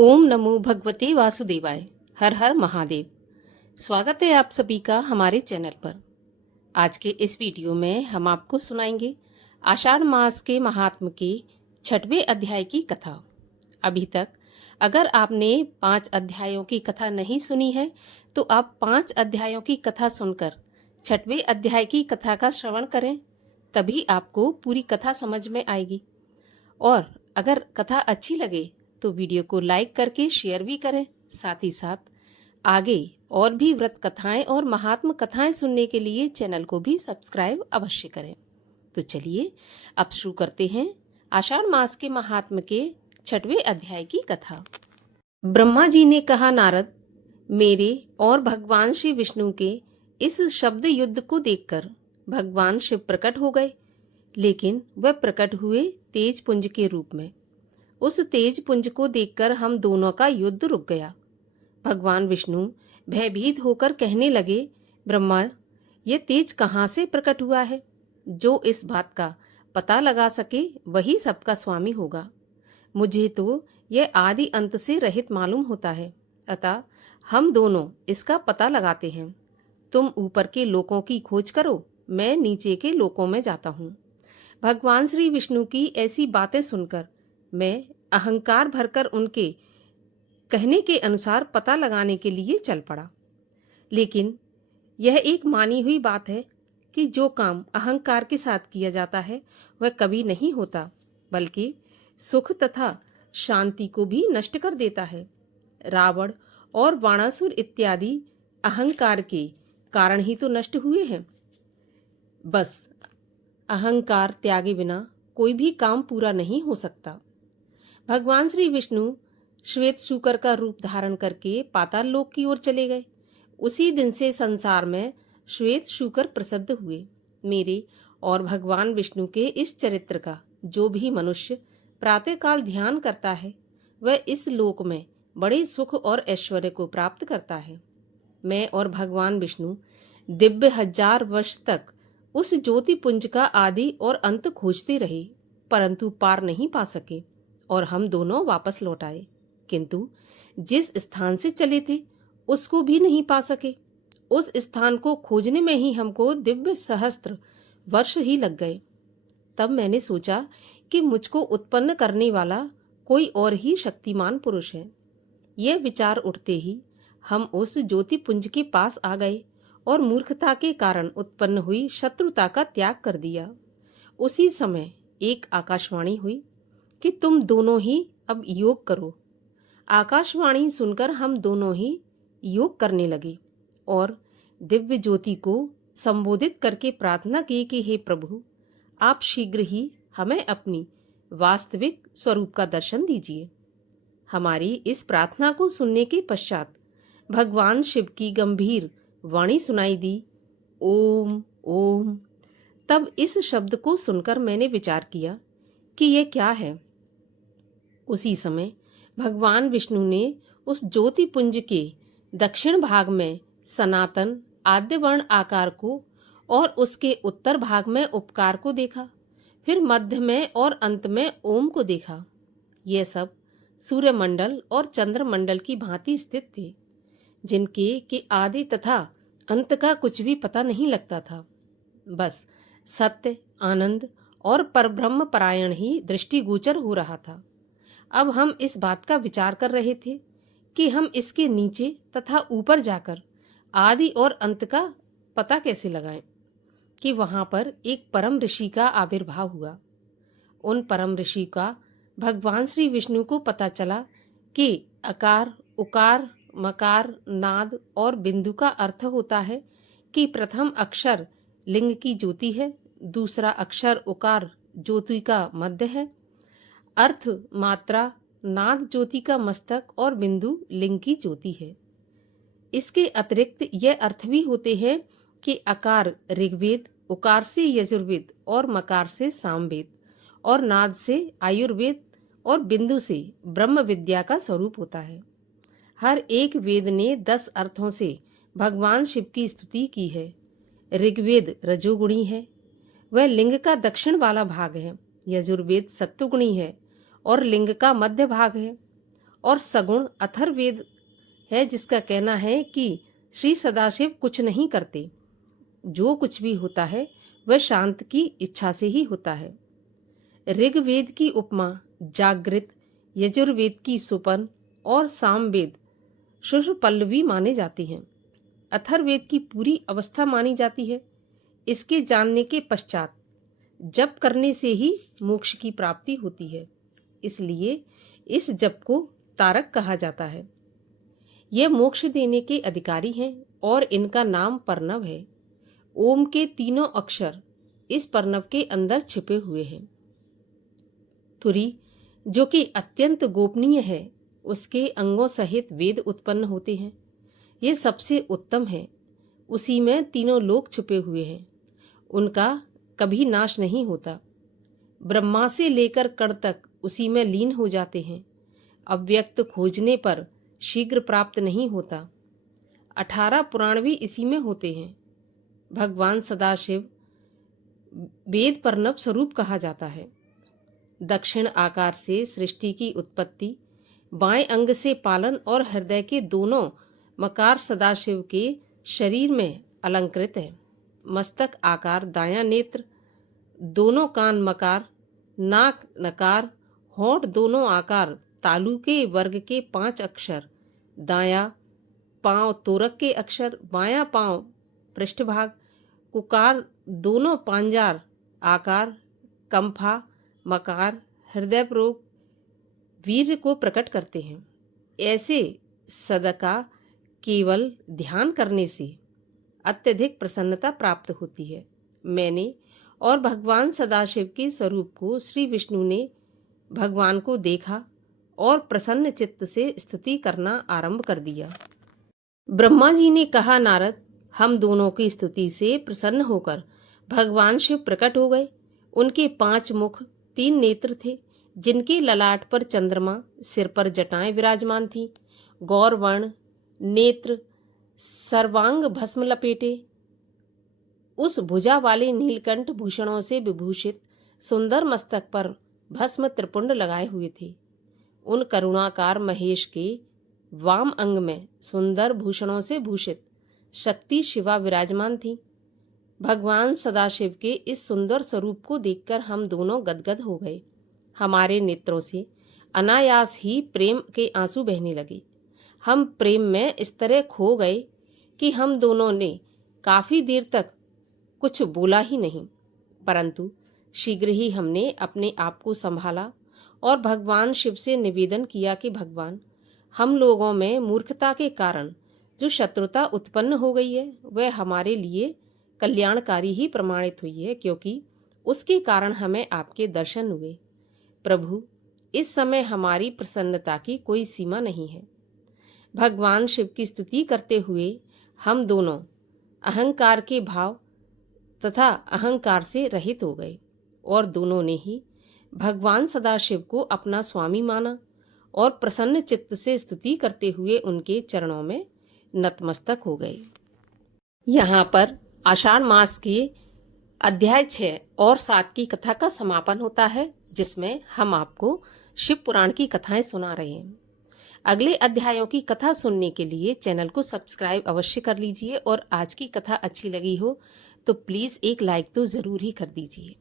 ओम नमो भगवते वासुदेवाय। हर हर महादेव। स्वागत है आप सभी का हमारे चैनल पर। आज के इस वीडियो में हम आपको सुनाएंगे आषाढ़ मास के महात्म के 6वें अध्याय की कथा। अभी तक अगर आपने 5 अध्यायों की कथा नहीं सुनी है तो आप 5 अध्यायों की कथा सुनकर 6वें अध्याय की कथा का श्रवण करें, तभी आपको पूरी कथा समझ में आएगी। और अगर कथा अच्छी लगे तो वीडियो को लाइक करके शेयर भी करें। साथ ही साथ आगे और भी व्रत कथाएं और महात्म कथाएं सुनने के लिए चैनल को भी सब्सक्राइब अवश्य करें। तो चलिए अब शुरू करते हैं आषाढ़ मास के महात्म के 6वें अध्याय की कथा। ब्रह्मा जी ने कहा, नारद, मेरे और भगवान श्री विष्णु के इस शब्द युद्ध को देखकर भगवान शिव प्रकट हो गए, लेकिन वह प्रकट हुए तेज पुंज के रूप में। उस तेज पुंज को देखकर हम दोनों का युद्ध रुक गया। भगवान विष्णु भयभीत होकर कहने लगे, ब्रह्मा, ये तेज कहाँ से प्रकट हुआ है? जो इस बात का पता लगा सके वही सबका स्वामी होगा। मुझे तो यह आदि अंत से रहित मालूम होता है, अतः हम दोनों इसका पता लगाते हैं। तुम ऊपर के लोकों की खोज करो, मैं नीचे के लोकों में जाता हूँ। भगवान श्री विष्णु की ऐसी बातें सुनकर मैं अहंकार भरकर उनके कहने के अनुसार पता लगाने के लिए चल पड़ा। लेकिन यह एक मानी हुई बात है कि जो काम अहंकार के साथ किया जाता है वह कभी नहीं होता, बल्कि सुख तथा शांति को भी नष्ट कर देता है। रावण और वाणासुर इत्यादि अहंकार के कारण ही तो नष्ट हुए हैं। बस अहंकार त्यागे बिना कोई भी काम पूरा नहीं हो सकता। भगवान श्री विष्णु श्वेत शूकर का रूप धारण करके पाताल लोक की ओर चले गए। उसी दिन से संसार में श्वेत शूकर प्रसिद्ध हुए। मेरे और भगवान विष्णु के इस चरित्र का जो भी मनुष्य प्रातःकाल ध्यान करता है वह इस लोक में बड़े सुख और ऐश्वर्य को प्राप्त करता है। मैं और भगवान विष्णु दिव्य 1000 वर्ष तक उस ज्योति पुंज का आदि और अंत खोजते रहे, परंतु पार नहीं पा सके और हम दोनों वापस लौट आए, किंतु जिस स्थान से चले थे उसको भी नहीं पा सके। उस स्थान को खोजने में ही हमको दिव्य सहस्त्र वर्ष ही लग गए। तब मैंने सोचा कि मुझको उत्पन्न करने वाला कोई और ही शक्तिमान पुरुष है। यह विचार उठते ही हम उस ज्योति पुंज के पास आ गए और मूर्खता के कारण उत्पन्न हुई शत्रुता का त्याग कर दिया। उसी समय एक आकाशवाणी हुई कि तुम दोनों ही अब योग करो। आकाशवाणी सुनकर हम दोनों ही योग करने लगे और दिव्य ज्योति को संबोधित करके प्रार्थना की कि हे प्रभु, आप शीघ्र ही हमें अपनी वास्तविक स्वरूप का दर्शन दीजिए। हमारी इस प्रार्थना को सुनने के पश्चात भगवान शिव की गंभीर वाणी सुनाई दी, ओम ओम। तब इस शब्द को सुनकर मैंने विचार किया कि यह क्या है। उसी समय भगवान विष्णु ने उस ज्योति पुंज के दक्षिण भाग में सनातन आद्यवर्ण आकार को और उसके उत्तर भाग में उपकार को देखा, फिर मध्य में और अंत में ओम को देखा। ये सब सूर्यमंडल और चंद्रमंडल की भांति स्थित थे, जिनके के आदि तथा अंत का कुछ भी पता नहीं लगता था। बस सत्य, आनंद और परब्रह्म परायण ही दृष्टिगोचर हो रहा था। अब हम इस बात का विचार कर रहे थे कि हम इसके नीचे तथा ऊपर जाकर आदि और अंत का पता कैसे लगाएं, कि वहां पर एक परम ऋषि का आविर्भाव हुआ। उन परम ऋषि का भगवान श्री विष्णु को पता चला कि अकार, उकार, मकार, नाद और बिंदु का अर्थ होता है कि प्रथम अक्षर लिंग की ज्योति है, दूसरा अक्षर उकार ज्योति का मध्य है, अर्थ मात्रा नाद ज्योति का मस्तक और बिंदु लिंग की ज्योति है। इसके अतिरिक्त यह अर्थ भी होते हैं कि अकार ऋग्वेद, उकार से यजुर्वेद और मकार से सामवेद और नाद से आयुर्वेद और बिंदु से ब्रह्म विद्या का स्वरूप होता है। हर एक वेद ने 10 अर्थों से भगवान शिव की स्तुति की है। ऋग्वेद रजोगुणी है, वह लिंग का दक्षिण वाला भाग है। यजुर्वेद सत्वगुणी है और लिंग का मध्य भाग है। और सगुण अथर्ववेद है, जिसका कहना है कि श्री सदाशिव कुछ नहीं करते, जो कुछ भी होता है वह शांत की इच्छा से ही होता है। ऋग्वेद की उपमा जागृत, यजुर्वेद की सुपन और सामवेद शुष्क पल्लवी माने जाती हैं। अथर्ववेद की पूरी अवस्था मानी जाती है। इसके जानने के पश्चात जप करने से ही मोक्ष की प्राप्ति होती है, इसलिए इस जप को तारक कहा जाता है। यह मोक्ष देने के अधिकारी हैं और इनका नाम पर्णव है। ओम के तीनों अक्षर इस पर्णव के अंदर छिपे हुए हैं। तुरी, जो कि अत्यंत गोपनीय है, उसके अंगों सहित वेद उत्पन्न होते हैं। ये सबसे उत्तम है। उसी में तीनों लोक छिपे हुए हैं, उनका कभी नाश नहीं होता। ब्रह्मा से लेकर कण तक उसी में लीन हो जाते हैं। अव्यक्त खोजने पर शीघ्र प्राप्त नहीं होता। 18 पुराण भी इसी में होते हैं। भगवान सदाशिव वेद पर्णव स्वरूप कहा जाता है। दक्षिण आकार से सृष्टि की उत्पत्ति, बाएं अंग से पालन और हृदय के दोनों मकार सदाशिव के शरीर में अलंकृत है। मस्तक आकार दायां नेत्र, दोनों कान मकार, नाक नकार, होंठ दोनों आकार तालु के वर्ग के 5 अक्षर, दायां पांव तोरक के अक्षर, बायां पांव पृष्ठभाग, कुकार दोनों पांजार आकार, कंफा मकार हृदयपूर्वक वीर्य को प्रकट करते हैं। ऐसे सदका केवल ध्यान करने से अत्यधिक प्रसन्नता प्राप्त होती है। मैंने और भगवान सदाशिव के स्वरूप को श्री विष्णु ने भगवान को देखा और प्रसन्न चित्त से स्तुति करना आरंभ कर दिया। ब्रह्मा जी ने कहा, नारद, हम दोनों की स्तुति से प्रसन्न होकर भगवान शिव प्रकट हो गए। उनके 5 मुख, 3 नेत्र थे, जिनके ललाट पर चंद्रमा, सिर पर जटाएं विराजमान थीं। गौरवर्ण नेत्र, सर्वांग भस्म लपेटे, उस भुजा वाले नीलकंठ भूषणों से विभूषित सुंदर मस्तक पर भस्म त्रिपुंड लगाए हुए थे। उन करुणाकार महेश के वाम अंग में सुंदर भूषणों से भूषित शक्ति शिवा विराजमान थी। भगवान सदाशिव के इस सुंदर स्वरूप को देखकर हम दोनों गदगद हो गए। हमारे नेत्रों से अनायास ही प्रेम के आंसू बहने लगे। हम प्रेम में इस तरह खो गए कि हम दोनों ने काफी देर तक कुछ बोला ही नहीं, परंतु शीघ्र ही हमने अपने आप को संभाला और भगवान शिव से निवेदन किया कि भगवान, हम लोगों में मूर्खता के कारण जो शत्रुता उत्पन्न हो गई है वह हमारे लिए कल्याणकारी ही प्रमाणित हुई है, क्योंकि उसके कारण हमें आपके दर्शन हुए। प्रभु, इस समय हमारी प्रसन्नता की कोई सीमा नहीं है। भगवान शिव की स्तुति करते हुए हम दोनों अहंकार के भाव तथा अहंकार से रहित हो गए और दोनों ने ही भगवान सदाशिव को अपना स्वामी माना और प्रसन्न चित्त से स्तुति करते हुए उनके चरणों में नतमस्तक हो गए। यहाँ पर आषाढ़ मास के अध्याय 6 और 7 की कथा का समापन होता है, जिसमें हम आपको शिव पुराण की कथाएं सुना रहे हैं। अगले अध्यायों की कथा सुनने के लिए चैनल को सब्सक्राइब अवश्य कर लीजिए और आज की कथा अच्छी लगी हो तो प्लीज़ एक लाइक तो ज़रूर ही कर दीजिए।